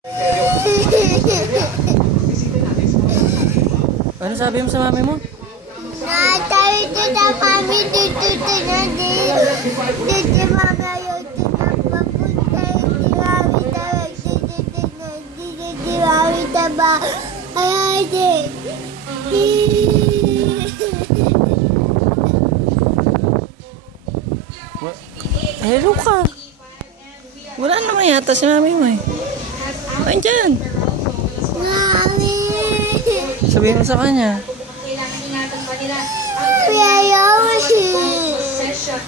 Ano sabi mo sa mami mo? Natawi ko na mami dito na din. Dito mga yun na papunta. Diwawi tawag dito na. Dito diwawi taba. Ay, Hello ka. Wala naman yata si mami mo eh. Andyan. Mami. Sabihin mo sa kanya.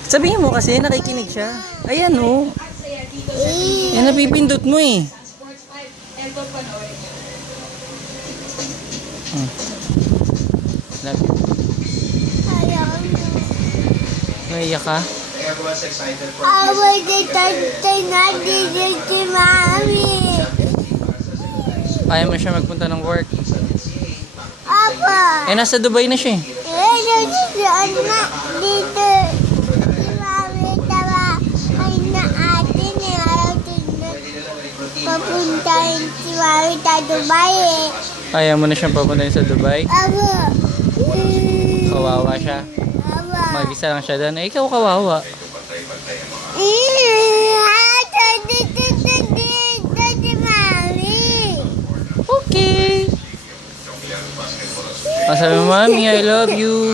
Sabihin mo kasi nakikinig siya. Ayan oh. Yan napipindot mo eh. Love you. Naiyak ka? Everyone's excited for Awal dito na dito si mami. Ayaw mo siya magpunta ng work. Apa. Eh, nasa Dubai na siya eh. Saan na dito si mami tawa. Ay na atin eh. Ayaw tignan. Papuntahin si mami sa Dubai eh. Ayaw mo na siyang papuntahin sa Dubai. Aba. Kawawa siya. Aba. Mag-isa lang siya doon. Eh, ikaw kawawa. Dito si mami. Okay. Sabi mo, Mami, I love you.